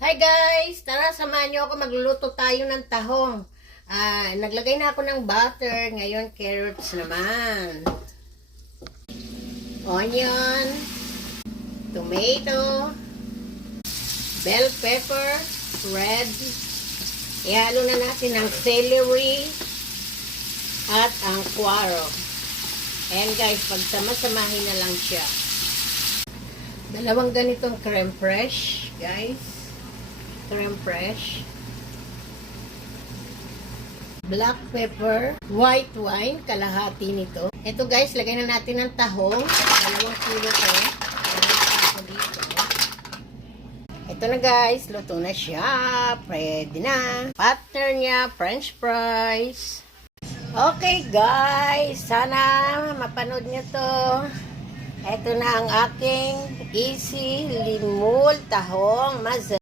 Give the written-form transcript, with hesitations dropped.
Hi guys! Tara, samahan niyo ako. Magluluto tayo ng tahong. Naglagay na ako ng butter. Ngayon, carrots naman. Onion. Tomato. Bell pepper. Red. Ihalo na natin ang celery. At ang kwaro. Ayan guys, pagsama-samahin na lang siya. Dalawang ganitong creme fraiche, guys. Creme fraiche. Black pepper. White wine, kalahati nito. Ito guys, lagay na natin ng tahong. 2 kilo to. Ito na guys, luto na siya. Pwede na. Partner niya, french fries. Okay guys, sana mapanood nyo to. Ito na ang aking easy limul tahong maza.